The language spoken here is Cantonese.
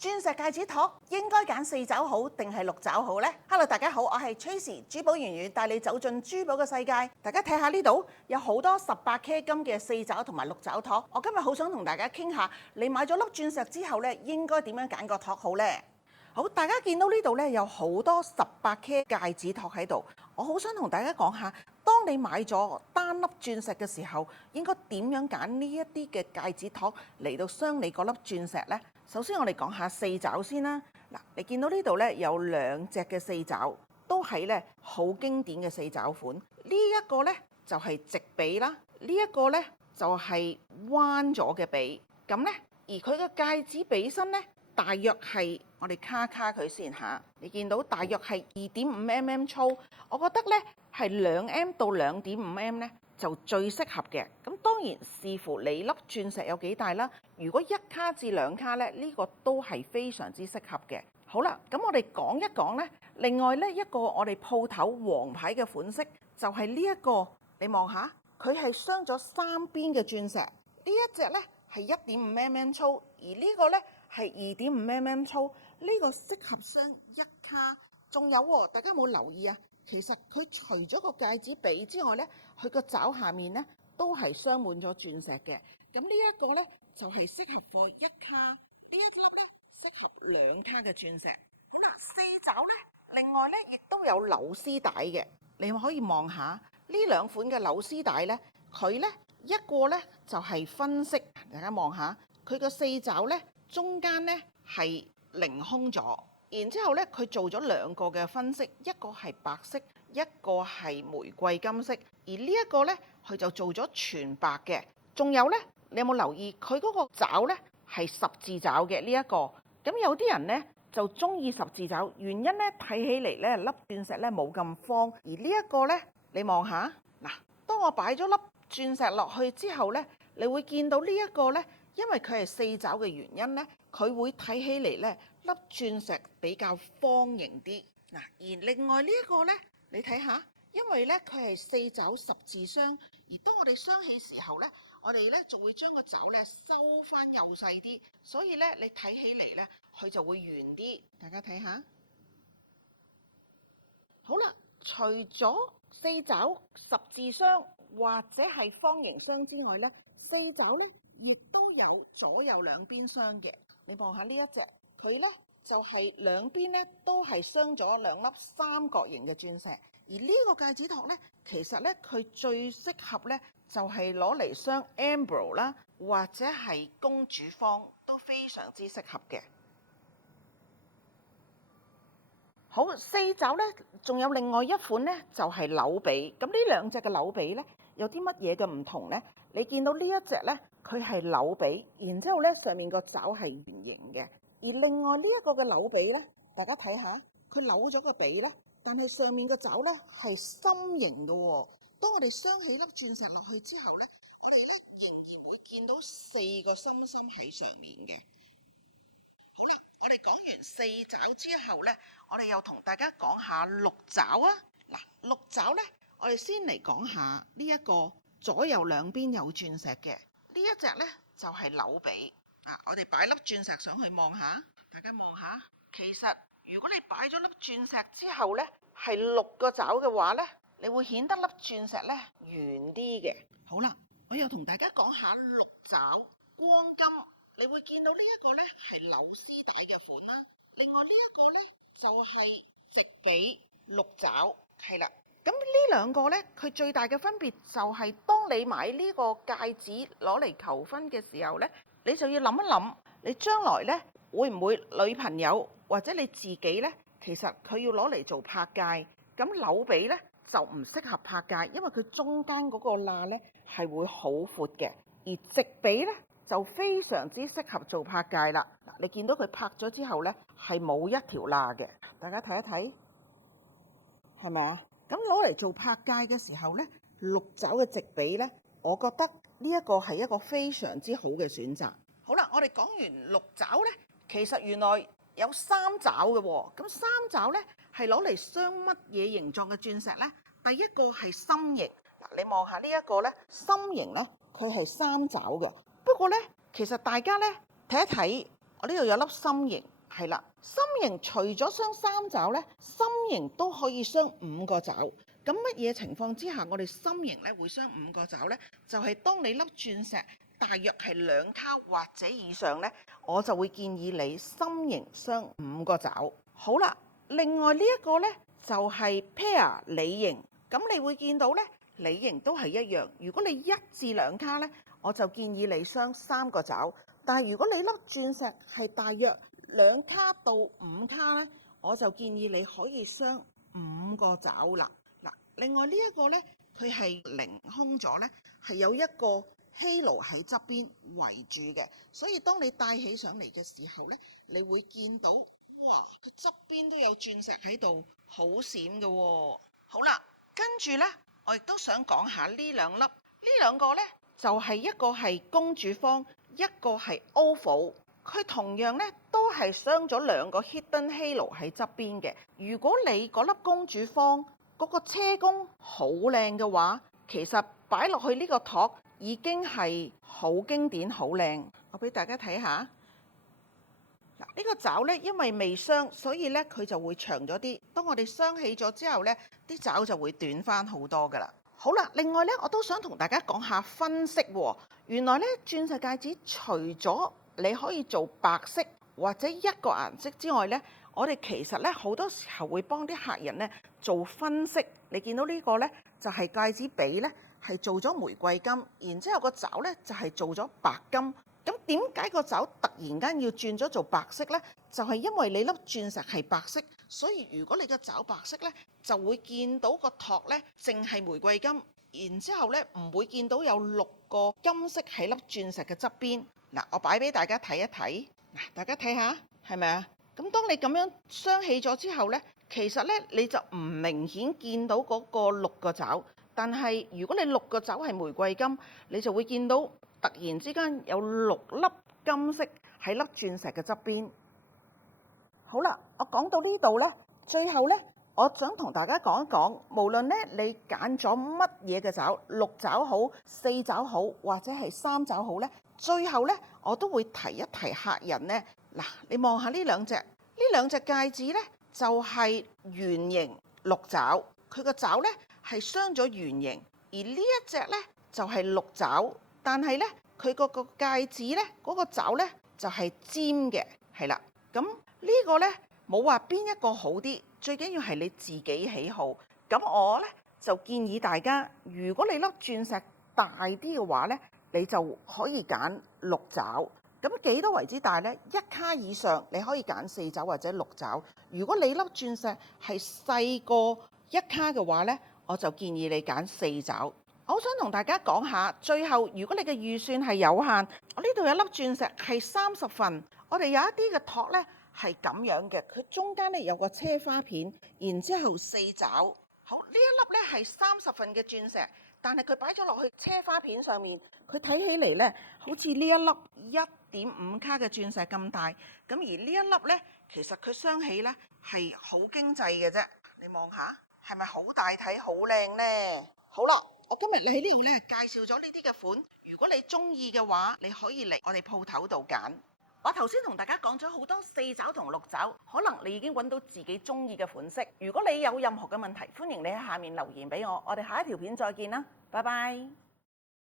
鑽石戒指托應該揀4爪好定係6爪好呢？ Hello， 大家好，我係 Tracy， 珠寶圓圓帶你走進珠寶嘅世界。大家睇下呢度有好多18K 金嘅4爪同埋6爪托。我今日好想同大家傾下，你買咗粒鑽石之後咧，應該點樣揀個托好呢？好，大家見到呢度咧有好多18K 戒指托喺度，我好想同大家講下，當你買咗單粒鑽石嘅時候，應該點樣揀呢一啲嘅戒指托嚟到鑲你嗰粒鑽石呢？首先我哋講下4爪先啦。嗱，你見到呢度咧有2隻嘅4爪，都係咧好經典嘅4爪款。呢一個咧就係直比啦，呢一個咧就係彎咗嘅比。咁咧，而佢嘅戒指比身咧，大約係我哋卡佢先嚇，你見到大約係2.5mm 粗，我覺得咧係2M 到2.5M 咧就最適合嘅。咁當然視乎你粒鑽石有幾大啦。如果1卡至2卡咧，呢個都係非常之適合嘅。好啦，咁我哋講一講咧，另外咧一個我哋鋪頭王牌嘅款式就係呢一個，你望下，佢係鑲咗3邊嘅鑽石，呢一隻咧係1.5mm 粗，而呢個咧係2.5mm 粗，呢個適合鑲1卡。仲有喎，大家有冇留意啊？其實佢除咗個戒指比之外咧，佢個爪下面咧都係鑲滿咗鑽石嘅。咁呢一個咧就係適合貨1卡，呢一粒咧適合2卡嘅鑽石。好啦，4爪咧，另外咧亦都有扭絲帶嘅，你可以望下呢2款嘅扭絲帶咧，佢咧一個咧就係分色，大家望下佢個4爪咧中間咧係凌空咗。然之後咧，佢做咗2個嘅分色，一個係白色，一個係玫瑰金色。而呢一個咧，佢就做咗全白嘅。仲有咧，你有冇留意佢嗰個爪咧係十字爪嘅呢一個？咁有啲人咧就中意十字爪，原因咧睇起嚟咧粒鑽石咧冇咁方。而呢一個咧，你望下嗱，當我擺咗粒鑽石落去之後咧，你會見到呢一個咧，因為佢係4爪嘅原因咧，佢會睇起嚟咧粒鑽石比較方形啲嗱。而另外呢一個咧，你睇下，因為咧佢係4爪十字鑲，而當我哋鑲起時候咧，我哋咧就會將個爪咧收翻幼細啲，所以咧你睇起嚟咧佢就會圓啲。大家睇下，好啦，除咗4爪十字鑲或者係方形鑲之外咧，4爪咧亦都有左右兩邊鑲嘅。你望下呢一隻，佢咧就係兩邊咧都係鑲咗2粒三角形嘅鑽石。而呢個戒指托咧，其實咧佢最適合咧就係攞嚟鑲 emerald 啦，或者係公主方都非常之適合嘅。好，4爪咧仲有另外一款咧就係扭比。咁呢2隻嘅扭比咧有啲乜嘢嘅唔同咧？你見到呢一隻咧，佢係扭比，然之後咧上面個爪係圓形嘅。而另外呢一個嘅扭比咧，大家睇下，佢扭咗個比咧，但係上面個爪咧係心形嘅喎。當我哋鑲起粒鑽石落去之後咧，我哋咧仍然會見到4個心心喺上面嘅。好啦，我哋講完4爪之後咧，我哋又同大家講下6爪啊。嗱，6爪咧，我哋先嚟講下呢一個左右兩邊有鑽石嘅呢一隻咧，就係扭比。我哋擺粒鑽石上去望下，大家望下。其實如果你擺咗粒鑽石之後咧，係6個爪嘅話咧，你會顯得粒鑽石咧圓啲嘅。好啦，我又同大家講下6爪光金。你會見到呢一個咧係扭絲帶嘅款啦，另外呢一個咧就係直比6爪，係啦。咁呢2個咧，佢最大嘅分別就係當你買呢個戒指攞嚟求婚嘅時候咧，你就要諗一諗，你將來咧會唔會女朋友或者你自己咧，其實佢要攞嚟做拍戒，咁扭比咧就唔適合拍戒，因為佢中間嗰個罅咧係會好闊嘅，而直比咧就非常之適合做拍戒啦。你見到佢拍咗之後咧，係冇一條罅嘅。大家睇一睇，係咪啊？咁攞嚟做拍戒嘅時候咧，6爪嘅直比咧，我覺得呢一個係一個非常之好嘅選擇。好啦，我哋講完6爪咧，其實原來有3爪嘅喎。咁3爪咧係攞嚟鑲乜嘢形狀嘅鑽石咧？第一個係心形。嗱，你望下呢一個咧，心形咧，佢係3爪嘅。不過咧，其實大家咧睇一睇我呢度有粒心形，係啦，心形除咗傷3爪呢，心形都可以傷5個爪。咁乜嘢情況之下我哋心形咧會傷5個爪呢？就係當你粒鑽石大約係2卡或者以上呢，我就會建議你心形傷5個爪。好啦，另外呢一個呢，就係 pair 梨形，咁你會見到呢，梨形都係一樣。如果你1至2卡呢，我就建議你傷3個爪。但係如果你粒鑽石係大約2卡到5卡呢，我就建議你可以傷5個爪啦。嗱，另外呢一個呢，佢係凌空咗呢，係有一個 halo 喺側邊圍住嘅，所以當你戴起上嚟嘅時候呢，你會見到哇，佢側邊都有鑽石喺度，好閃嘅喎。好啦，跟住呢，我亦都想講下呢2粒，呢2個呢，就係一個係公主方，一個係 oval， 佢同樣呢都係傷咗2個 hidden halo 喺側邊嘅。如果你嗰粒公主方嗰個車工好靚嘅話，其實擺落去呢個托已經係好經典好靚。我俾大家睇下，嗱，呢個爪呢，因為未傷，所以呢佢就會長咗啲。當我哋傷起咗之後呢，啲爪就會短翻好多噶啦。好啦，另外呢，我都想同大家講下分色喎。原來呢，鑽石戒指除咗你可以做白色或者一個顏色之外呢，我哋其實呢好多時候會幫啲客人呢做分色。你見到呢個呢，就係戒指髀呢係做咗玫瑰金，然之後個爪呢就係做咗白金。咁點解個爪突然間要轉咗做白色呢？就係因為你粒鑽石係白色，所以如果你個爪白色呢，就會見到個托呢淨係玫瑰金，然之後呢唔會見到有6個金色喺粒鑽石嘅側邊。嗱，我擺俾大家睇一睇，嗱，大家睇下係咪啊？咁當你咁樣鑲起咗之後呢，其實呢你就唔明顯見到嗰個6個爪，但係如果你6個爪係玫瑰金，你就會見到突然之間有6粒金色喺粒鑽石嘅側邊。好啦，我講到呢度呢，最後呢，我想同大家講一講，無論呢你揀咗乜嘢嘅爪，6爪好、4爪好，或者係3爪好呢，最後呢，我都會提一提客人呢。嗱，你望下呢兩隻戒指呢，就係圓形6爪，佢個爪呢係鑲咗圓形，而呢一隻呢，就係6爪。但係呢，佢個戒指呢，嗰個爪呢，就係尖嘅，係啦。咁呢個呢，冇話邊一個好啲，最緊要係你自己喜好。咁我呢，就建議大家，如果你粒鑽石大啲嘅話呢，你就可以揀6爪。咁幾多為之大呢？1卡以上你可以揀4爪或者6爪。如果你粒鑽石係細過1卡嘅話呢，我就建議你揀4爪。我想同大家講下，最後如果你嘅預算係有限，我呢度有粒鑽石係30份，我哋有一啲嘅托呢係咁樣嘅，佢中間呢有個車花片，然之後4爪。好，呢一粒呢係30份嘅鑽石，但係佢擺咗落去車花片上面，佢睇起嚟呢好似呢一粒1.5卡嘅鑽石咁大。咁而呢一粒呢，其實佢鑲起呢係好經濟嘅啫。你望下，係咪好大體、好靚呢？好啦。我今日喺呢度介紹咗呢啲嘅款，如果你中意嘅話，你可以嚟我哋鋪頭度揀。我頭先同大家講咗好多4爪同6爪，可能你已經揾到自己中意嘅款式。如果你有任何嘅問題，歡迎你喺下面留言俾我。我哋下一條片再見啦，拜拜。